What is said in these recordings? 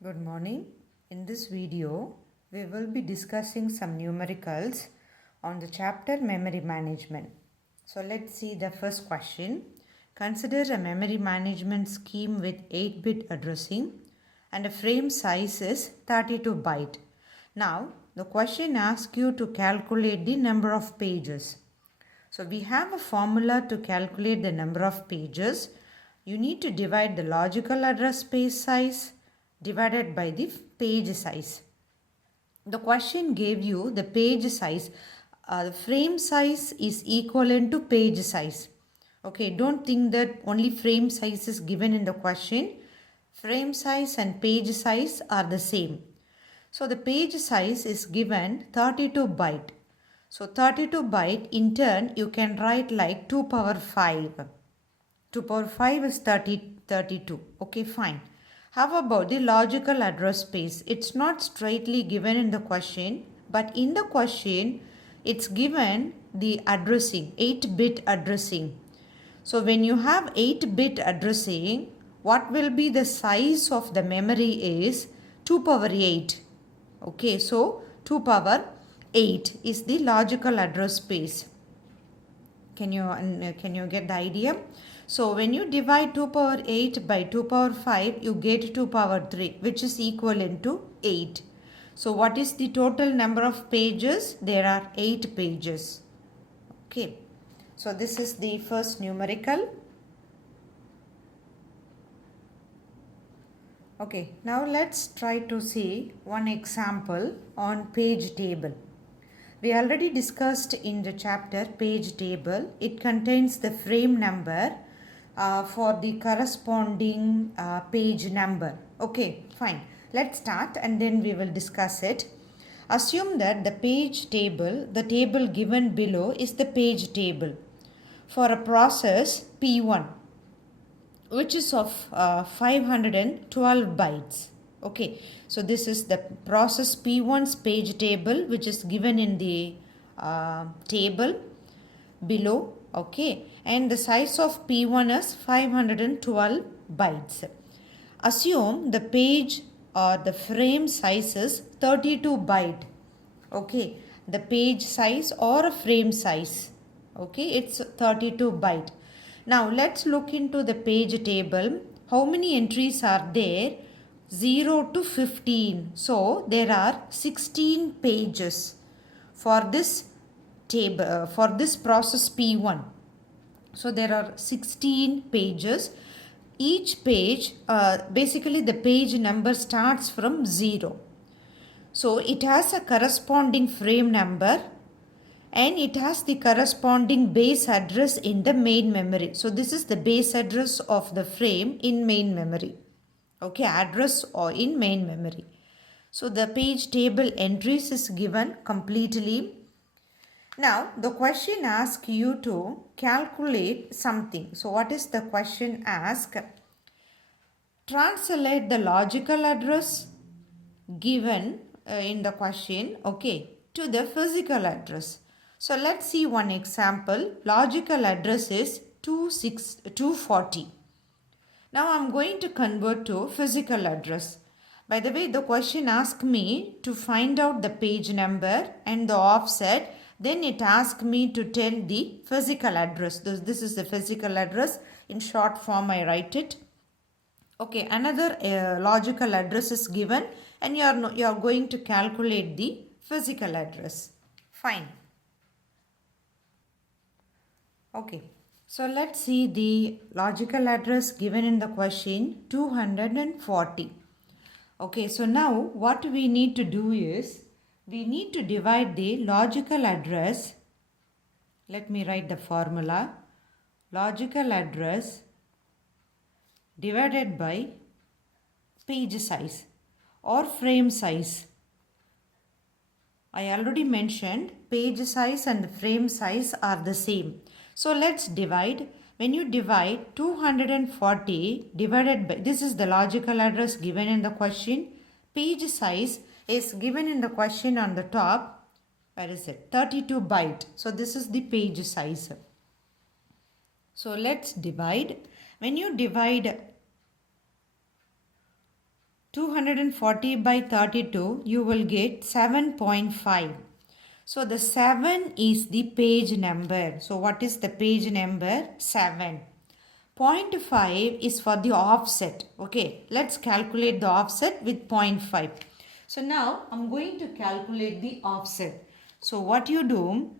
Good morning. In this video, we will be discussing some numericals on the chapter memory management. So let's see the first question. Consider a memory management scheme with 8-bit addressing and a frame size is 32 byte. Now, the question asks you to calculate the number of pages. So we have a formula to calculate the number of pages. You need to divide the logical address space size divided by the page size. The question gave you the page size. The frame size is equivalent to page size. Okay, don't think that only frame size is given in the question. Frame size and page size are the same. So the page size is given 32 byte. So 32 byte in turn you can write like 2 power 5. 2 power 5 is 32. Okay, fine. How about the logical address space? It's not straightly given in the question, but in the question, it's given the addressing, 8-bit addressing. So when you have 8-bit addressing, what will be the size of the memory is 2 power 8. Okay, so 2 power 8 is the logical address space. Can you get the idea? So when you divide 2 power 8 by 2 power 5, you get 2 power 3, which is equivalent to 8. So what is the total number of pages? There are 8 pages. Okay. So this is the first numerical. Okay. Now let's try to see one example on page table. We already discussed in the chapter page table. It contains the frame number for the corresponding page number. Okay, fine. Let's start and then we will discuss it. Assume that the page table, the table given below is the page table for a process P1, which is of 512 bytes. Okay, so this is the process P1's page table, which is given in the table below. Okay, and the size of P1 is 512 bytes. Assume the page or the frame size is 32 byte. Okay, the page size or frame size. Okay, it's 32 byte. Now let's look into the page table. How many entries are there? 0 to 15. So there are 16 pages for this table, for this process P1. So there are 16 pages. Each page, basically the page number starts from 0. So it has a corresponding frame number and it has the corresponding base address in the main memory. So this is the base address of the frame in main memory. Okay, address or in main memory. So the page table entries is given completely. Now the question asks you to calculate something. So what is the question ask? Translate the logical address given in the question, okay, to the physical address. So let's see one example. Logical address is 240. Now I'm going to convert to physical address. By the way, the question asked me to find out the page number and the offset. Then it asked me to tell the physical address. This is the physical address. In short form, I write it. Okay, another logical address is given and you are going to calculate the physical address. Fine. Okay. So let's see the logical address given in the question 240. Okay, so now what we need to do is we need to divide the logical address. Let me write the formula. Logical address divided by page size or frame size. I already mentioned page size and frame size are the same. So let's divide. When you divide 240 divided by, this is the logical address given in the question. Page size is given in the question on the top. Where is it? 32 byte. So this is the page size. So let's divide. When you divide 240 by 32, you will get 7.5. So the 7 is the page number. So what is the page number? 7. 0.5 is for the offset. Okay, let's calculate the offset with 0.5. So now I'm going to calculate the offset. So what you do,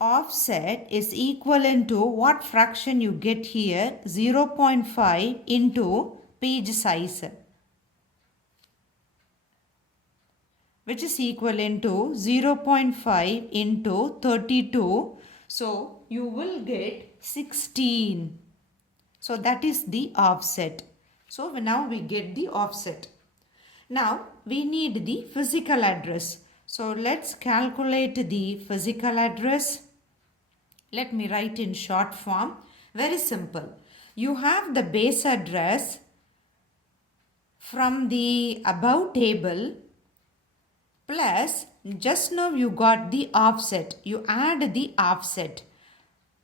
offset is equivalent to what fraction you get here, 0.5 into page size, which is equivalent to 0.5 into 32. So you will get 16. So that is the offset. So now we get the offset. Now we need the physical address. So let's calculate the physical address. Let me write in short form. Very simple. You have the base address from the above table plus just now you got the offset. You add the offset.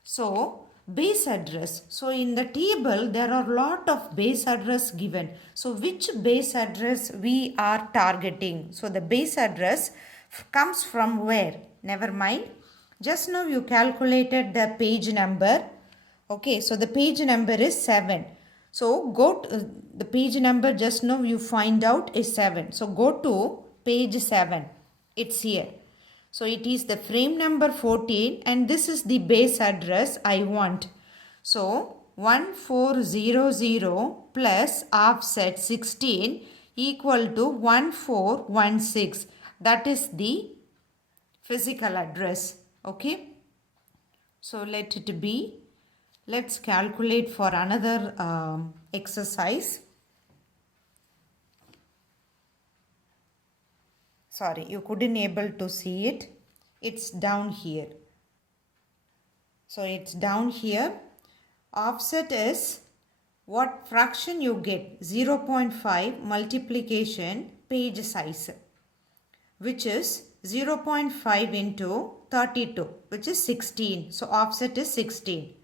So base address. So in the table there are lot of base address given. So which base address we are targeting? So the base address comes from where? Never mind. Just now you calculated the page number. Okay, so the page number is 7. So go to the page number just now you find out is 7. So go to page 7. It's here. So it is the frame number 14 and this is the base address I want. So 1400 plus offset 16 equal to 1416. That is the physical address. Okay. So let it be. Let's calculate for another exercise. Sorry, you couldn't able to see it. It's down here. So it's down here. Offset is what fraction you get. 0.5 multiplication page size, which is 0.5 into 32, which is 16. So offset is 16.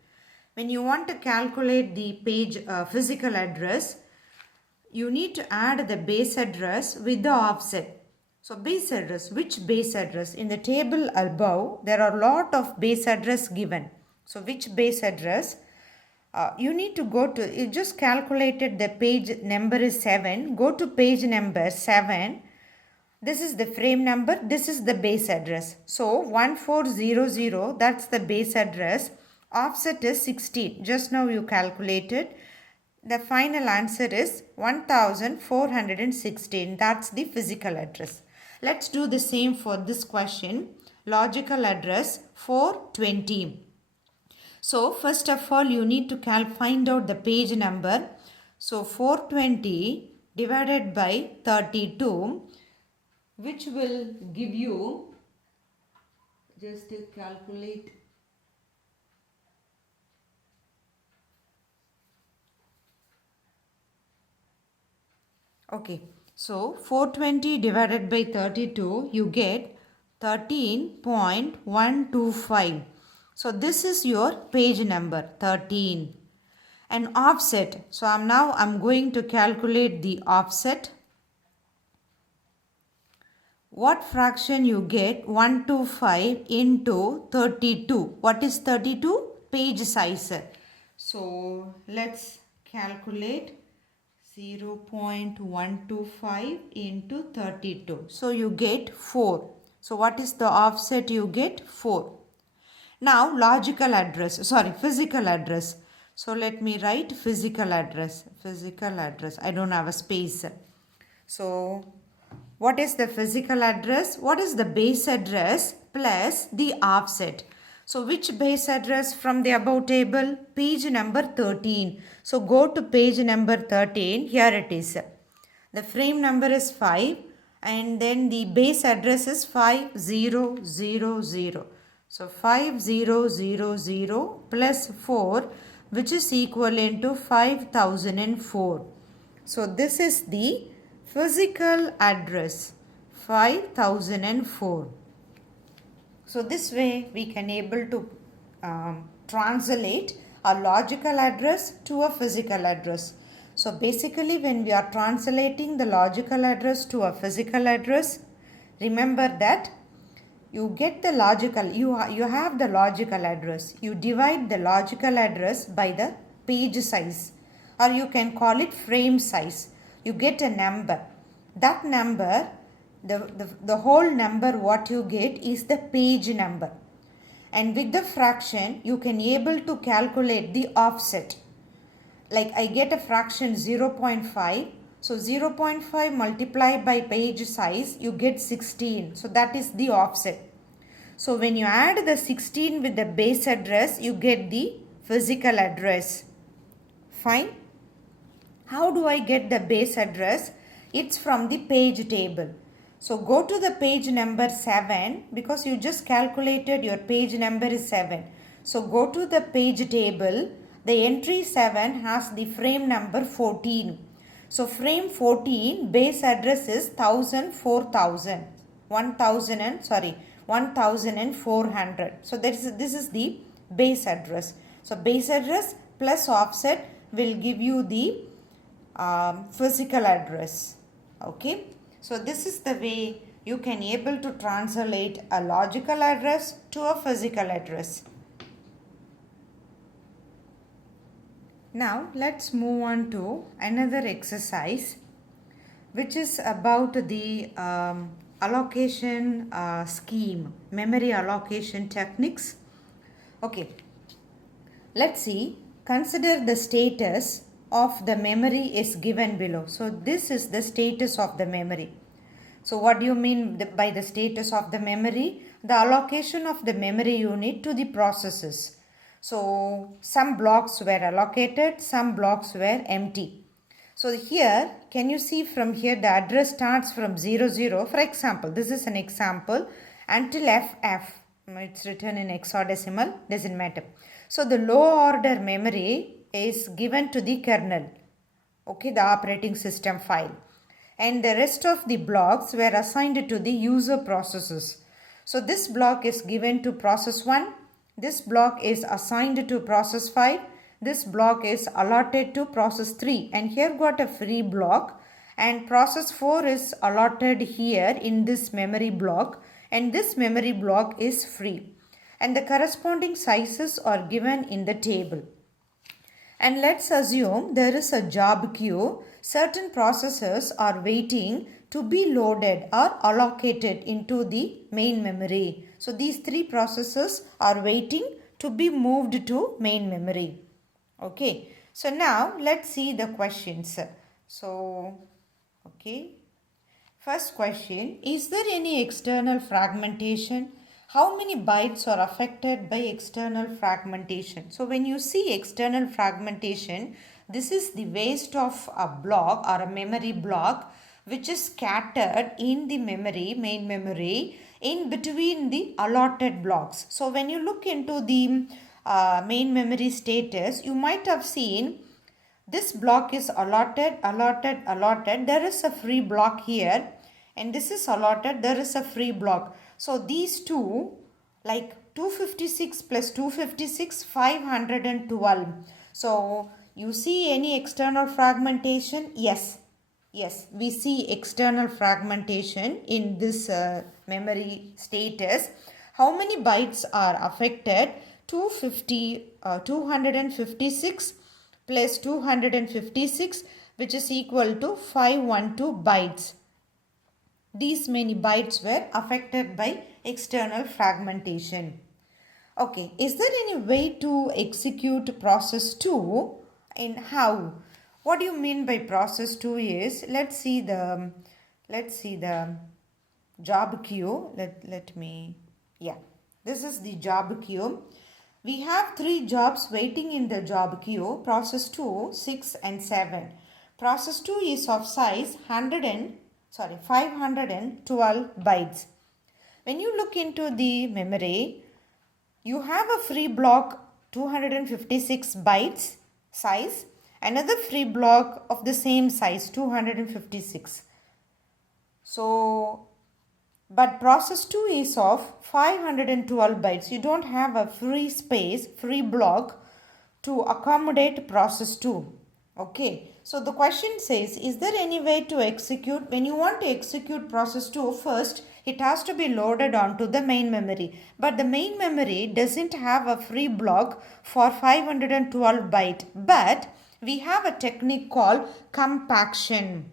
When you want to calculate the page physical address, you need to add the base address with the offset. So base address, which base address? In the table above, there are a lot of base address given. So which base address? You need to go to, you just calculated the page number is 7. Go to page number 7. This is the frame number. This is the base address. So 1400, that's the base address. Offset is 16. Just now you calculated. The final answer is 1416. That's the physical address. Let's do the same for this question. Logical address 420. So first of all you need to find out the page number. So 420 divided by 32, which will give you, just to calculate, okay, so 420 divided by 32, you get 13.125. So this is your page number 13. And offset, so I'm going to calculate the offset. What fraction you get? 125 into 32. What is 32? Page size. So let's calculate 0.125 into 32. So you get 4. So what is the offset you get? 4. Now logical address, sorry, physical address. So let me write physical address. Physical address. I don't have a space. So what is the physical address? What is the base address plus the offset? So which base address from the above table? Page number 13. So go to page number 13. Here it is. The frame number is 5 and then the base address is 5000. So 5000 plus 4, which is equivalent to 5004. So this is the physical address 5004. So this way we can able to translate a logical address to a physical address. So basically when we are translating the logical address to a physical address, remember that you get the logical, you have the logical address. You divide the logical address by the page size, or you can call it frame size. You get a number. That number, the whole number what you get is the page number. And with the fraction, you can able to calculate the offset. Like I get a fraction 0.5. So 0.5 multiplied by page size, you get 16. So that is the offset. So when you add the 16 with the base address, you get the physical address. Fine. How do I get the base address? It's from the page table. So go to the page number 7 because you just calculated your page number is 7. So go to the page table. The entry 7 has the frame number 14. So frame 14 base address is 1000, 1400. So this is the base address. So base address plus offset will give you the physical address. Okay. So this is the way you can able to translate a logical address to a physical address. Now let's move on to another exercise which is about the allocation scheme, memory allocation techniques. Okay, let's see. Consider the status of the memory is given below. So this is the status of the memory. So what do you mean by the status of the memory? The allocation of the memory unit to the processes. So some blocks were allocated, some blocks were empty. So here, can you see from here the address starts from 00. For example, this is an example until FF. It's written in hexadecimal, doesn't matter. So the low order memory is given to the kernel, okay, the operating system file. And the rest of the blocks were assigned to the user processes. So this block is given to process 1. This block is assigned to process 5. This block is allotted to process 3. And here got a free block. And process 4 is allotted here in this memory block. And this memory block is free. And the corresponding sizes are given in the table. And let's assume there is a job queue. Certain processes are waiting to be loaded or allocated into the main memory. So these three processes are waiting to be moved to main memory. Okay. So now let's see the questions. So, okay. First question, is there any external fragmentation? How many bytes are affected by external fragmentation? So when you see external fragmentation, this is the waste of a block or a memory block which is scattered in the memory, main memory, in between the allotted blocks. So when you look into the main memory status, you might have seen this block is allotted. There is a free block here and this is allotted. There is a free block. So these two, like 256 plus 256, 512. So you see any external fragmentation? Yes. Yes, we see external fragmentation in this memory status. How many bytes are affected? 256 plus 256, which is equal to 512 bytes. These many bytes were affected by external fragmentation. Okay, is there any way to execute process 2 and how? What do you mean by process 2 is, let's see the job queue. This is the job queue. We have 3 jobs waiting in the job queue, process 2, 6 and 7. Process 2 is of size 512 bytes. When you look into the memory, you have a free block 256 bytes size, another free block of the same size 256. So, but process 2 is of 512 bytes. You don't have a free space, free block to accommodate process 2. Okay, so the question says, is there any way to execute? When you want to execute process 2, first it has to be loaded onto the main memory. But the main memory doesn't have a free block for 512 byte. But we have a technique called compaction.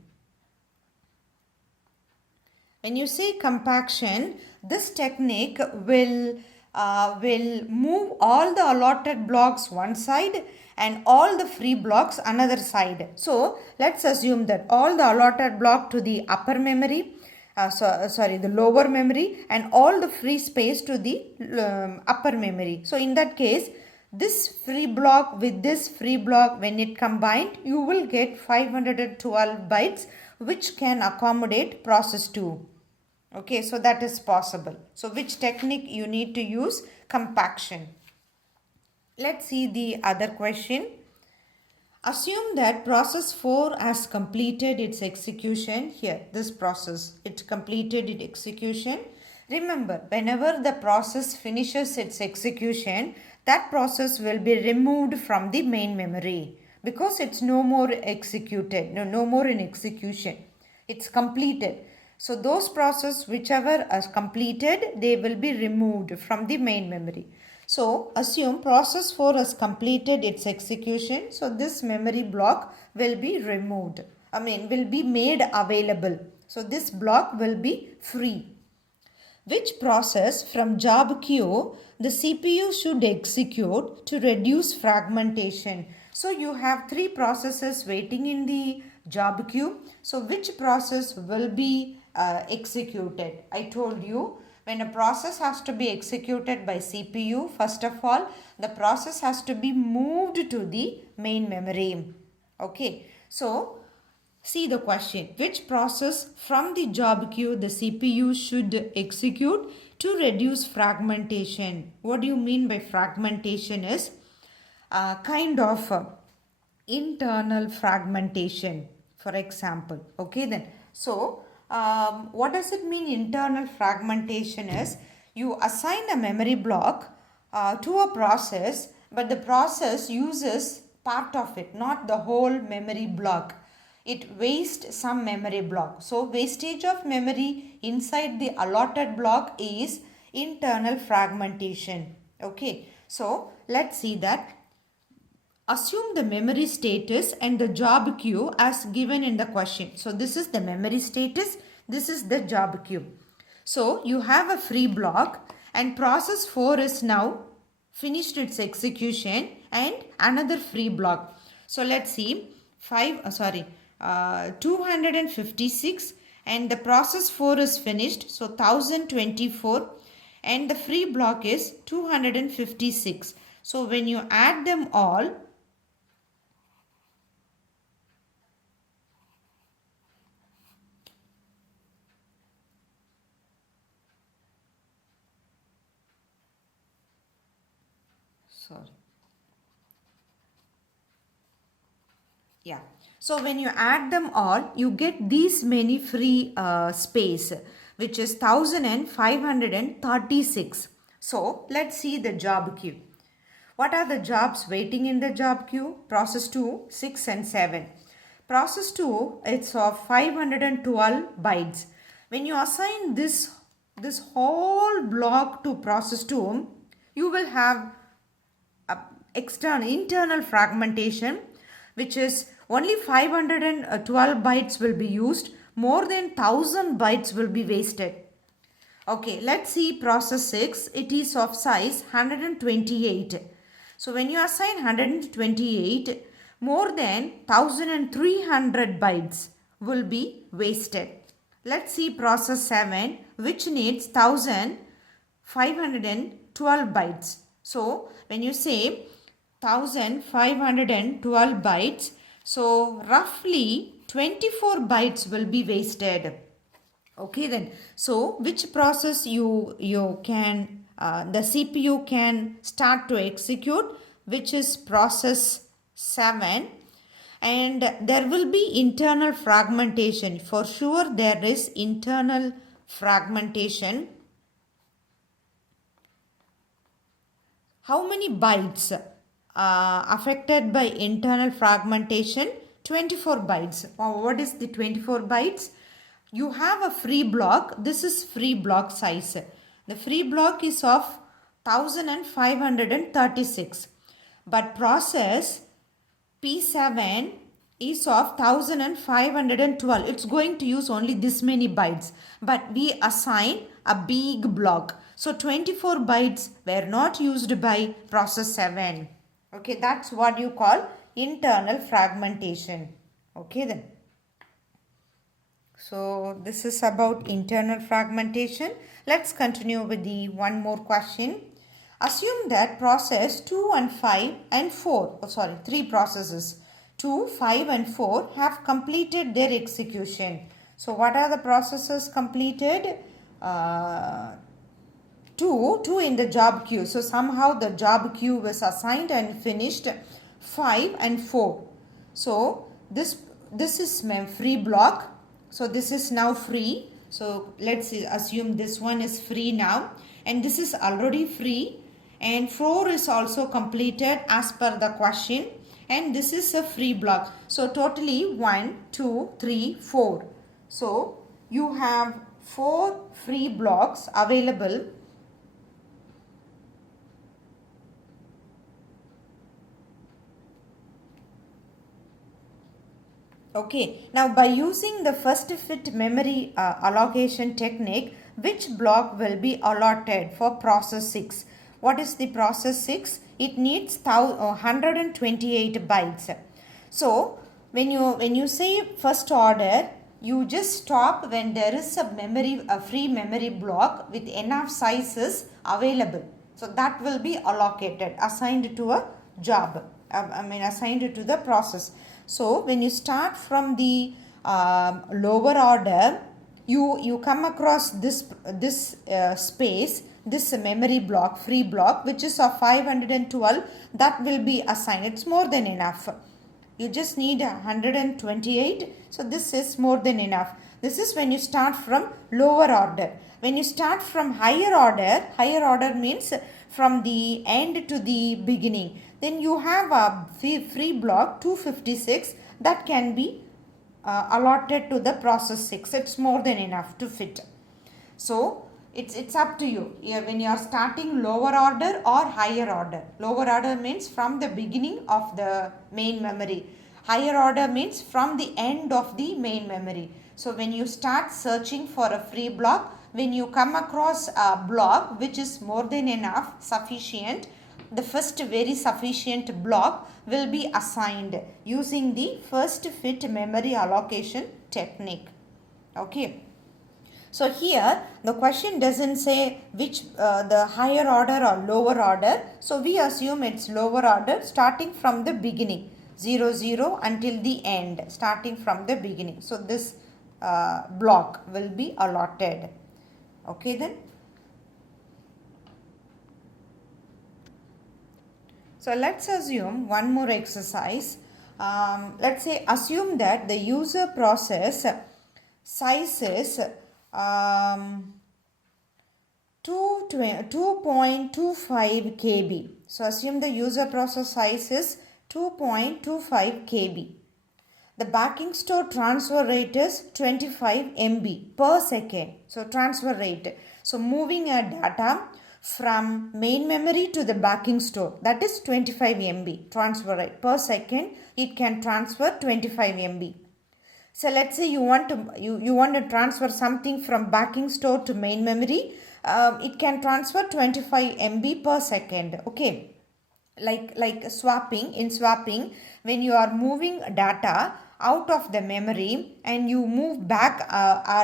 When you say compaction, this technique will move all the allotted blocks one side and all the free blocks another side. So let's assume that all the allotted block to the upper memory, the lower memory, and all the free space to the upper memory. So in that case, this free block with this free block, when it combined, you will get 512 bytes, which can accommodate process 2. Okay, so that is possible. So which technique you need to use? Compaction. Let's see the other question. Assume that process 4 has completed its execution. Here, this process, it completed its execution. Remember, whenever the process finishes its execution, that process will be removed from the main memory because it's no more executed, no more in execution. It's completed. So those processes whichever are completed, they will be removed from the main memory. So assume process 4 has completed its execution. So this memory block will be removed. Will be made available. So this block will be free. Which process from job queue the CPU should execute to reduce fragmentation? So you have 3 processes waiting in the job queue. So which process will be executed? I told you, when a process has to be executed by CPU, first of all, the process has to be moved to the main memory. Okay, so see the question. Which process from the job queue the CPU should execute to reduce fragmentation? What do you mean by fragmentation is kind of internal fragmentation, for example. Okay then. So what does it mean internal fragmentation is you assign a memory block to a process, but the process uses part of it, not the whole memory block. It wastes some memory block. So wastage of memory inside the allotted block is internal fragmentation. Okay, so let's see that. Assume the memory status and the job queue as given in the question. So this is the memory status, this is the job queue. So you have a free block and process 4 is now finished its execution and another free block. So let's see 256 and the process 4 is finished. So 1024 and the free block is 256. So when you add them all, so when you add them all, you get these many free space, which is 1536. So let's see the job queue. What are the jobs waiting in the job queue? Process 2, 6 and 7. Process 2, it's of 512 bytes. When you assign this whole block to process 2, you will have internal fragmentation, which is only 512 bytes will be used. More than 1000 bytes will be wasted. Okay, let's see process 6. It is of size 128. So when you assign 128, more than 1300 bytes will be wasted. Let's see process 7, which needs 1512 bytes. So when you say 1512 bytes, so roughly 24 bytes will be wasted. Okay then. So which process you can the CPU can start to execute, which is process 7, and there will be internal fragmentation. For sure there is internal fragmentation. How many bytes affected by internal fragmentation, 24 bytes. What is the 24 bytes? You have a free block. This is free block size. The free block is of 1536. But process P7 is of 1512. It's going to use only this many bytes. But we assign a big block. So 24 bytes were not used by process 7. Okay, that's what you call internal fragmentation. Okay then. So this is about internal fragmentation. Let's continue with the one more question. Assume that process 2 and 5 and 4, three processes, 2, 5 and 4 have completed their execution. So what are the processes completed? 2 in the job queue. So somehow the job queue was assigned and finished. 5 and 4. So this is my free block. So this is now free. So let's assume this one is free now. And this is already free. And 4 is also completed as per the question. And this is a free block. So totally 1, 2, 3, 4. So you have 4 free blocks available. Okay, now by using the first fit memory allocation technique, which block will be allotted for process 6? What is the process 6? It needs 128 bytes. So when you say first order, you just stop when there is a free memory block with enough sizes available. So that will be allocated, assigned to a job. Assigned to the process. So when you start from the lower order, you come across this space, this memory block, free block, which is of 512, that will be assigned. It's more than enough. You just need 128. So this is more than enough. This is when you start from lower order. When you start from higher order means from the end to the beginning. Then you have a free block 256 that can be allotted to the process 6. It's more than enough to fit. So it's up to you. When you are starting lower order or higher order. Lower order means from the beginning of the main memory. Higher order means from the end of the main memory. So when you start searching for a free block, when you come across a block which is more than enough, sufficient, the first very sufficient block will be assigned using the first fit memory allocation technique. Okay. So here the question doesn't say which the higher order or lower order. So we assume it's lower order starting from the beginning. 0, 0 until the end, starting from the beginning. So this block will be allotted. Okay then. So let's assume one more exercise. Let's say assume that the user process size is 2.25 KB. So assume the user process size is 2.25 KB. The backing store transfer rate is 25 MB per second. So transfer rate. So moving a data from main memory to the backing store, that is 25 MB transfer rate per second. It can transfer 25 MB. So let's say you want to transfer something from backing store to main memory. It can transfer 25 MB per second. Okay. Like swapping. In swapping, when you are moving data out of the memory and you move back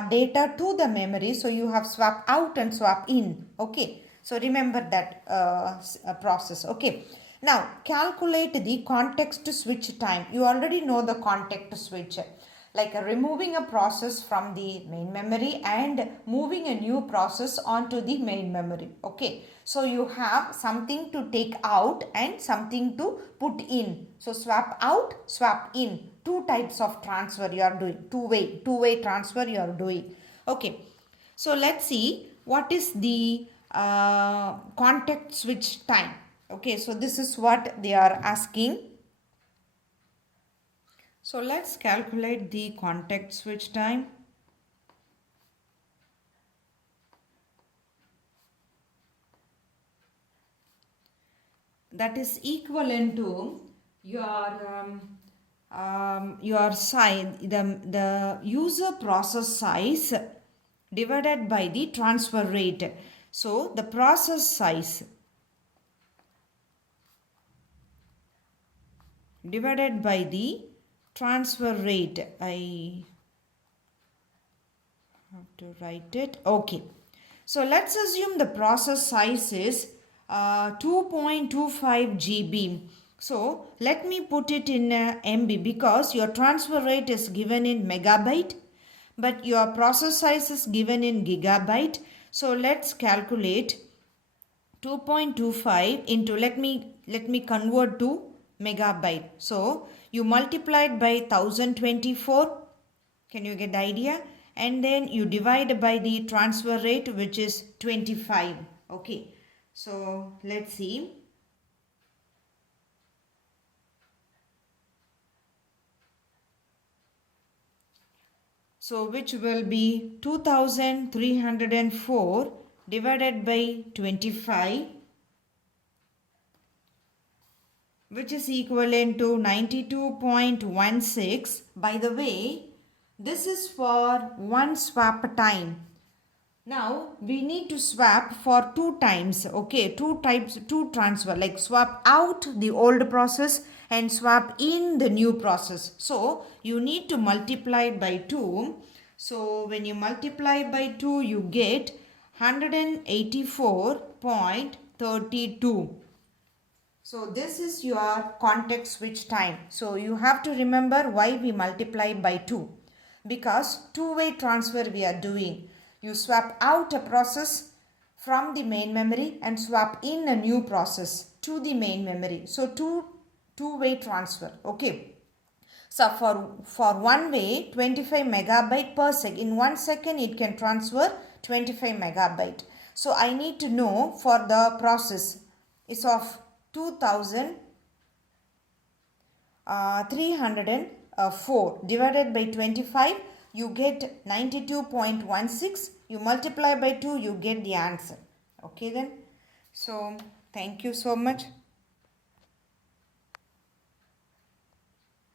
data to the memory, so you have swap out and swap in. Okay, so remember that process. Okay, now calculate the context switch time. You already know the context switch, like removing a process from the main memory and moving a new process onto the main memory. Okay, so you have something to take out and something to put in. So swap out, swap in. Two types of transfer you are doing. Two-way transfer you are doing. Okay, so let's see what is the context switch time. Okay, so this is what they are asking. So let's calculate the context switch time. That is equivalent to your size, the user process size divided by the transfer rate. So the process size divided by the transfer rate. I have to write it. Okay. So let's assume the process size is 2.25 GB. So let me put it in MB because your transfer rate is given in megabyte, but your process size is given in gigabyte. So let's calculate 2.25 into, let me convert to megabyte. So you multiply it by 1024. Can you get the idea? And then you divide by the transfer rate, which is 25. Okay. So let's see. So which will be 2304 divided by 25, which is equivalent to 92.16. By the way, this is for one swap time. Now we need to swap for 2 times. Okay, 2 types, 2 transfer, like swap out the old process and swap in the new process. So you need to multiply by 2. So when you multiply by 2, you get 184.32. So this is your context switch time. So you have to remember why we multiply by 2. Because two-way transfer we are doing. You swap out a process from the main memory and swap in a new process to the main memory. So two-way transfer. Okay. So for one way, 25 megabyte per second. In 1 second, it can transfer 25 megabyte. So I need to know for the process is of 2304 divided by 25, you get 92.16. You multiply by 2, you get the answer. Okay then. So thank you so much.